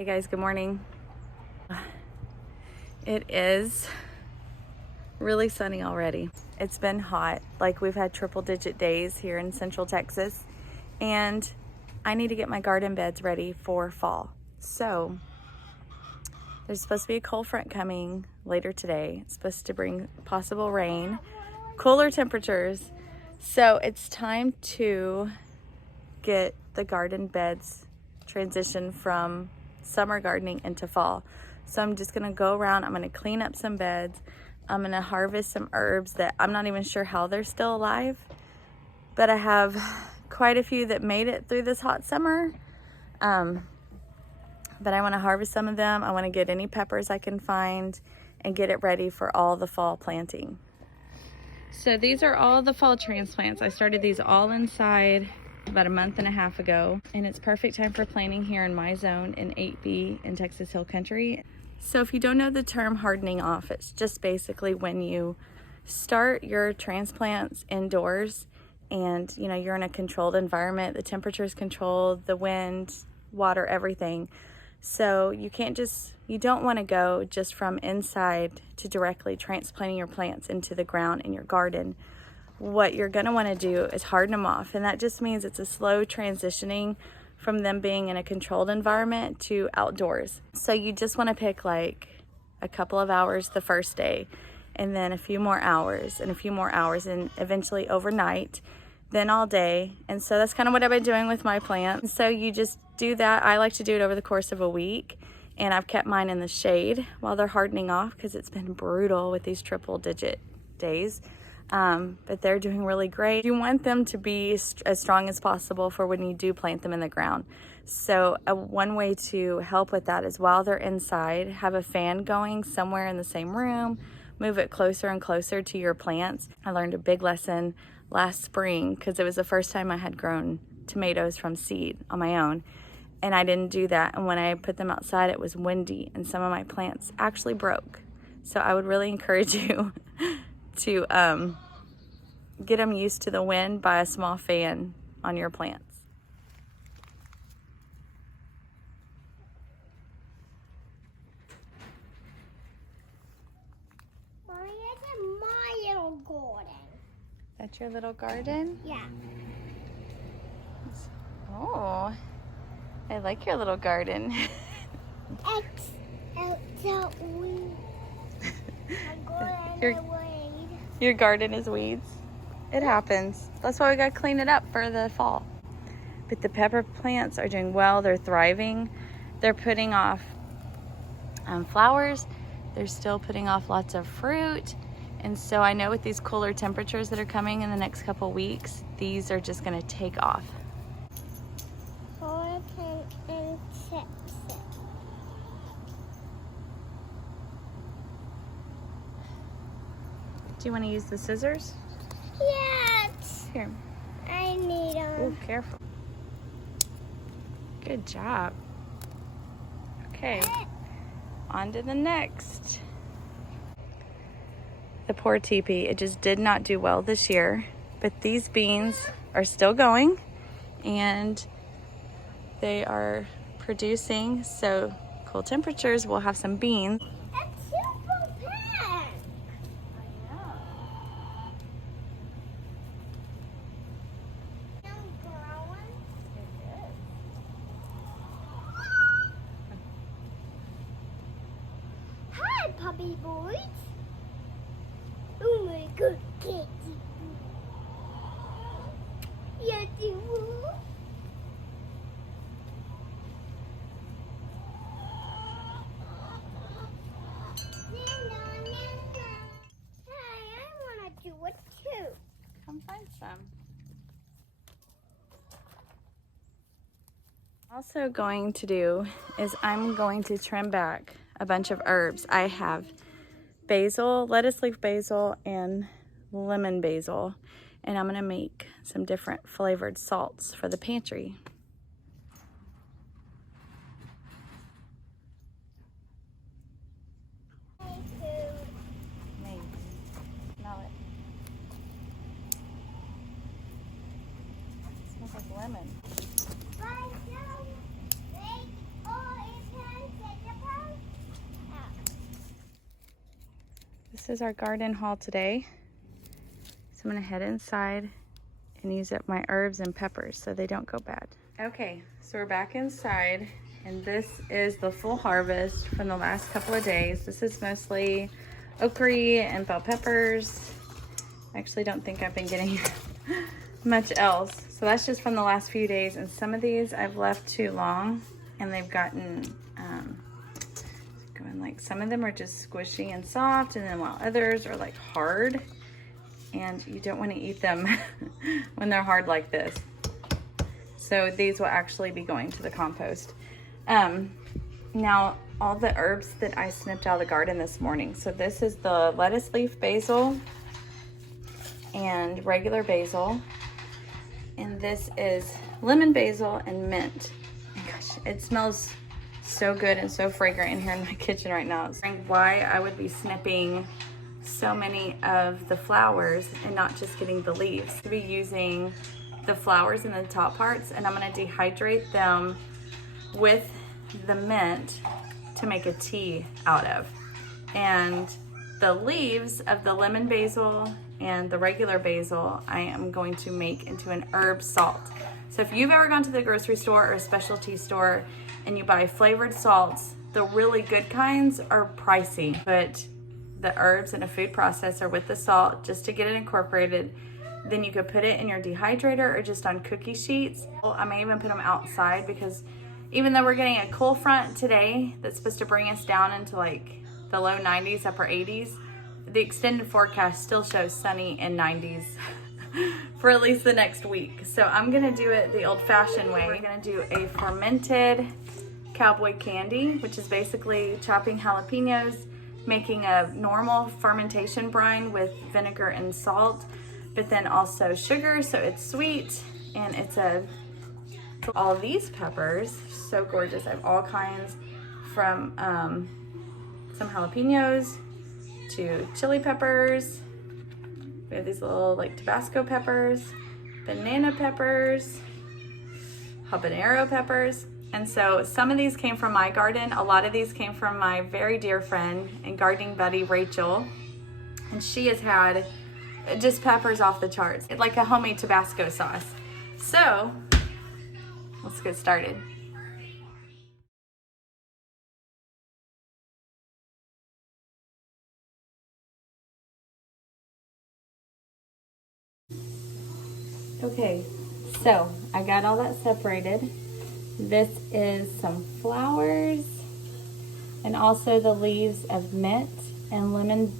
Hey guys, good morning. It is really sunny already. It's been hot, like we've had triple digit days here in Central Texas, and I need to get my garden beds ready for fall. So there's supposed to be a cold front coming later today. It's supposed to bring possible rain, cooler temperatures. So it's time to get the garden beds transition from summer gardening into fall. So I'm just gonna go around, I'm gonna clean up some beds, I'm gonna harvest some herbs that I'm not even sure how they're still alive, but I have quite a few that made it through this hot summer. But I wanna harvest some of them. I wanna get any peppers I can find and get it ready for all the fall planting. So these are all the fall transplants. I started these all inside about a month and a half ago, and it's perfect time for planting here in my zone in 8B in Texas Hill Country. So if you don't know the term hardening off, it's just basically when you start your transplants indoors and you're in a controlled environment, the temperature is controlled, the wind, water, everything. So you don't want to go just from inside to directly transplanting your plants into the ground in your garden. What you're going to want to do is harden them off, and that just means it's a slow transitioning from them being in a controlled environment to outdoors. So you just want to pick like a couple of hours the first day, and then a few more hours and a few more hours, and eventually overnight, then all day. And so that's kind of what I've been doing with my plants. So you just do that. I like to do it over the course of a week, and I've kept mine in the shade while they're hardening off because it's been brutal with these triple digit days. But they're doing really great. You want them to be as strong as possible for when you do plant them in the ground. So one way to help with that is while they're inside, have a fan going somewhere in the same room, move it closer and closer to your plants. I learned a big lesson last spring because it was the first time I had grown tomatoes from seed on my own, and I didn't do that. And when I put them outside, it was windy and some of my plants actually broke. So I would really encourage you to get them used to the wind by a small fan on your plants. Mommy, that's my little garden. That's your little garden? Yeah. Oh, I like your little garden. Your garden is weeds. It happens. That's why we gotta clean it up for the fall. But the pepper plants are doing well. They're thriving. They're putting off flowers. They're still putting off lots of fruit. And so I know with these cooler temperatures that are coming in the next couple weeks, these are just gonna take off. Do you want to use the scissors? Yes. Here. I need them. Oh, careful. Good job. Okay, on to the next. The poor teepee, it just did not do well this year, but these beans are still going and they are producing, so cool temperatures, we'll have some beans. That's super bad. Hi, puppy boys. Oh my God, kitty. Yes, you will. Hey, I want to do it too. Come find some. Also going to do is I'm going to trim back a bunch of herbs. I have basil, lettuce leaf basil, and lemon basil, and I'm gonna make some different flavored salts for the pantry. Smell it. It smells like lemon. This is our garden haul today. So I'm gonna head inside and use up my herbs and peppers so they don't go bad. Okay, so we're back inside, and this is the full harvest from the last couple of days. This is mostly okra and bell peppers. I actually don't think I've been getting much else. So that's just from the last few days, and some of these I've left too long and they've gotten going, like some of them are just squishy and soft, and then while others are like hard, and you don't want to eat them when they're hard like this. So these will actually be going to the compost. Now all the herbs that I snipped out of the garden this morning. So this is the lettuce leaf basil and regular basil. And this is lemon basil and mint. Oh gosh, it smells so good and so fragrant in here in my kitchen right now. It's why I would be snipping so many of the flowers and not just getting the leaves. I'll be using the flowers in the top parts, and I'm going to dehydrate them with the mint to make a tea out of. And the leaves of the lemon basil and the regular basil I am going to make into an herb salt. So if you've ever gone to the grocery store or a specialty store and you buy flavored salts, the really good kinds are pricey, but the herbs in a food processor with the salt just to get it incorporated. Then you could put it in your dehydrator or just on cookie sheets. I may even put them outside, because even though we're getting a cool front today that's supposed to bring us down into like the low 90s, upper 80s, the extended forecast still shows sunny and 90s for at least the next week. So I'm gonna do it the old-fashioned way. I'm gonna do a fermented Cowboy candy, which is basically chopping jalapenos, making a normal fermentation brine with vinegar and salt, but then also sugar, so it's sweet, and it's all these peppers, so gorgeous. I have all kinds, from some jalapenos to chili peppers. We have these little like Tabasco peppers, banana peppers, habanero peppers. And so some of these came from my garden. A lot of these came from my very dear friend and gardening buddy, Rachel. And she has had just peppers off the charts. It's like a homemade Tabasco sauce. So let's get started. Okay, so I got all that separated. This is some flowers and also the leaves of mint and lemon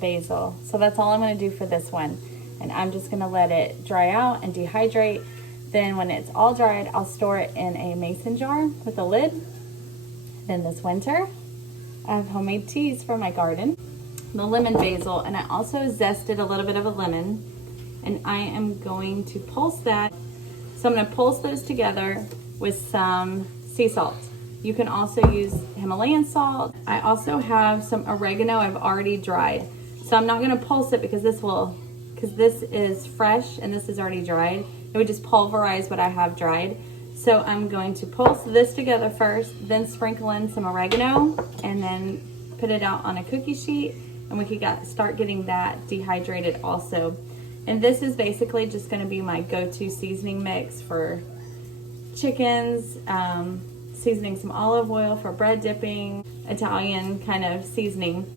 basil. So that's all I'm going to do for this one. And I'm just going to let it dry out and dehydrate. Then when it's all dried, I'll store it in a mason jar with a lid. Then this winter, I have homemade teas from my garden. The lemon basil, and I also zested a little bit of a lemon. And I am going to pulse that. So I'm going to pulse those together with some sea salt. You can also use Himalayan salt. I also have some oregano I've already dried. So I'm not going to pulse it because this is fresh and this is already dried. It would just pulverize what I have dried. So I'm going to pulse this together first, then sprinkle in some oregano, and then put it out on a cookie sheet, and we could start getting that dehydrated also. And this is basically just going to be my go-to seasoning mix for chickens, seasoning some olive oil for bread dipping, Italian kind of seasoning.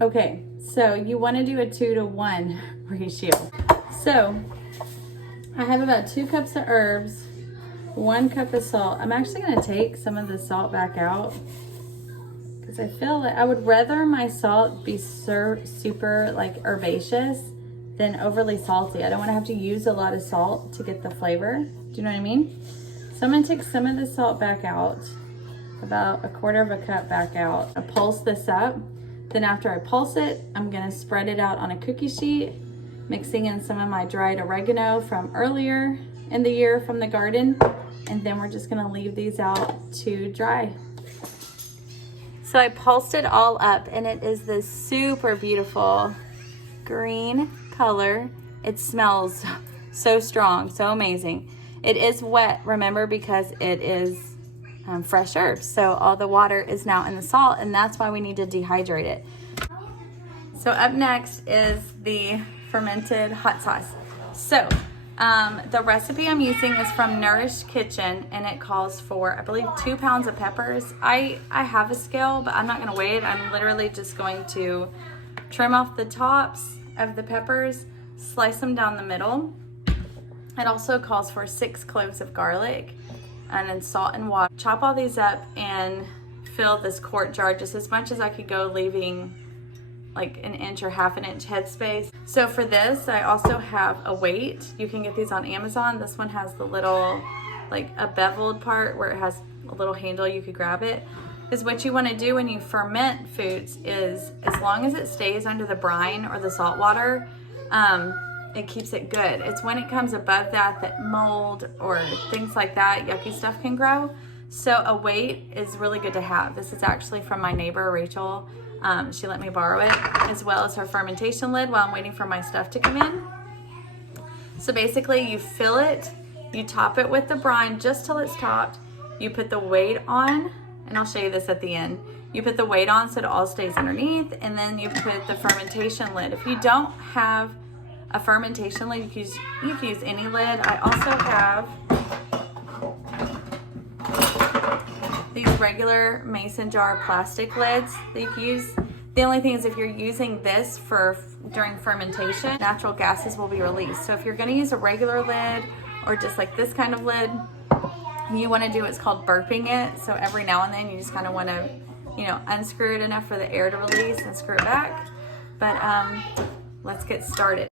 Okay, so you want to do a 2-to-1 ratio. So I have about 2 cups of herbs, 1 cup of salt. I'm actually going to take some of the salt back out because I feel like I would rather my salt be super like herbaceous than overly salty. I don't want to have to use a lot of salt to get the flavor. Do you know what I mean? So I'm going to take some of the salt back out, about 1/4 cup back out. I pulse this up. Then after I pulse it, I'm going to spread it out on a cookie sheet, mixing in some of my dried oregano from earlier in the year from the garden. And then we're just going to leave these out to dry. So I pulsed it all up, and it is this super beautiful green color. It smells so strong, so amazing. It is wet, remember, because it is fresh herbs. So all the water is now in the salt, and that's why we need to dehydrate it. So up next is the fermented hot sauce. So the recipe I'm using is from Nourish Kitchen, and it calls for, I believe, 2 pounds of peppers. I have a scale, but I'm not gonna weigh it. I'm literally just going to trim off the tops of the peppers, slice them down the middle. It also calls for 6 cloves of garlic, and then salt and water. Chop all these up and fill this quart jar just as much as I could go, leaving like an inch or half an inch headspace. So for this, I also have a weight. You can get these on Amazon. This one has the little, like a beveled part where it has a little handle you could grab it. Because what you want to do when you ferment foods is, as long as it stays under the brine or the salt water, it keeps it good. It's when it comes above that that mold or things like that, yucky stuff can grow. So a weight is really good to have. This is actually from my neighbor, Rachel. She let me borrow it, as well as her fermentation lid while I'm waiting for my stuff to come in. So basically you fill it, you top it with the brine just till it's topped. You put the weight on, and I'll show you this at the end. You put the weight on so it all stays underneath, and then you put the fermentation lid. If you don't have a fermentation lid, you can use any lid. I also have these regular mason jar plastic lids that you can use. The only thing is, if you're using this during fermentation, natural gases will be released. So if you're gonna use a regular lid or just like this kind of lid, you wanna do what's called burping it. So every now and then you just kinda wanna, unscrew it enough for the air to release and screw it back. But let's get started.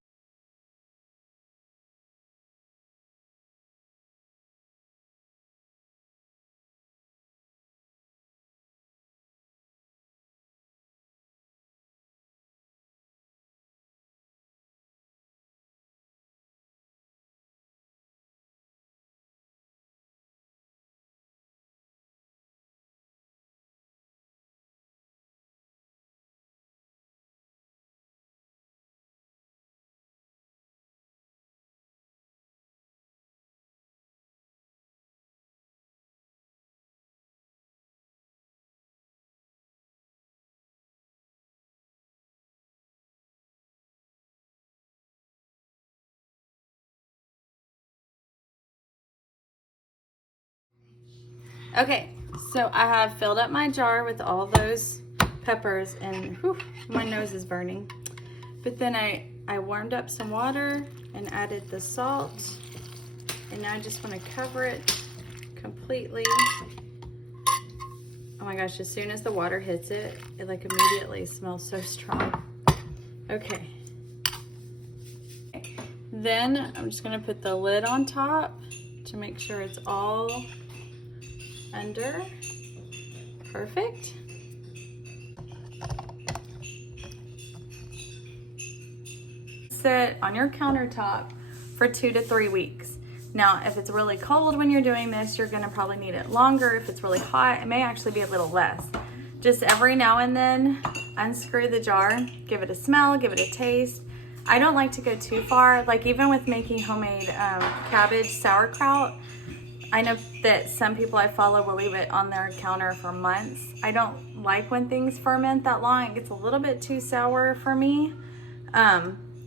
Okay, so I have filled up my jar with all those peppers, and whew, my nose is burning. But then I warmed up some water and added the salt, and now I just want to cover it completely. Oh my gosh, as soon as the water hits it, it like immediately smells so strong. Okay. Then I'm just gonna put the lid on top to make sure it's all under. Perfect. Sit on your countertop for 2 to 3 weeks. Now, if it's really cold when you're doing this, you're gonna probably need it longer. If it's really hot, it may actually be a little less. Just every now and then, unscrew the jar, give it a smell, give it a taste. I don't like to go too far. Like even with making homemade cabbage sauerkraut, I know that some people I follow will leave it on their counter for months. I don't like when things ferment that long. It gets a little bit too sour for me.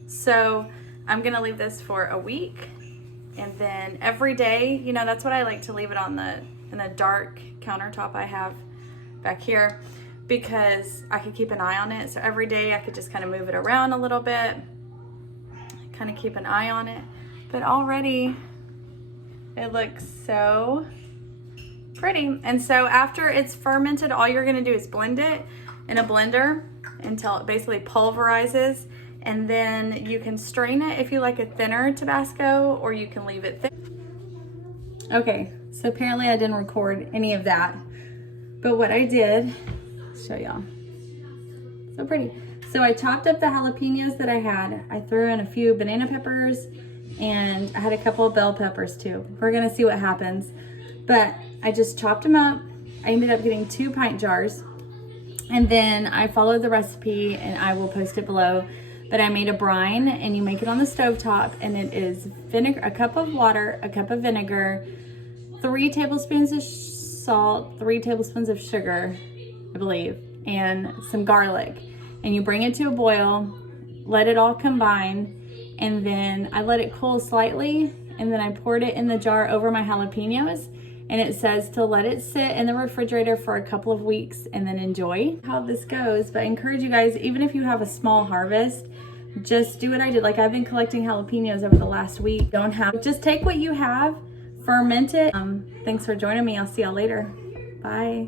So I'm gonna leave this for a week, and then every day, that's what I like to leave it on in the dark countertop I have back here, because I could keep an eye on it. So every day I could just kind of move it around a little bit, kind of keep an eye on it. But already it looks so pretty. And so after it's fermented, all you're gonna do is blend it in a blender until it basically pulverizes. And then you can strain it if you like a thinner Tabasco, or you can leave it thick. Okay, so apparently I didn't record any of that. But what I did, show y'all, so pretty. So I chopped up the jalapenos that I had. I threw in a few banana peppers, and I had a couple of bell peppers too. We're gonna see what happens. But I just chopped them up. I ended up getting 2 pint jars. And then I followed the recipe, and I will post it below. But I made a brine, and you make it on the stovetop, and it is vinegar, a cup of water, a cup of vinegar, 3 tablespoons of salt, 3 tablespoons of sugar, I believe, and some garlic. and you bring it to a boil, let it all combine, and then I let it cool slightly, and then I poured it in the jar over my jalapenos, and it says to let it sit in the refrigerator for a couple of weeks and then enjoy how this goes. But I encourage you guys, even if you have a small harvest, just do what I did. Like, I've been collecting jalapenos over the last week. Just take what you have, ferment it. Thanks for joining me. I'll see y'all later. Bye.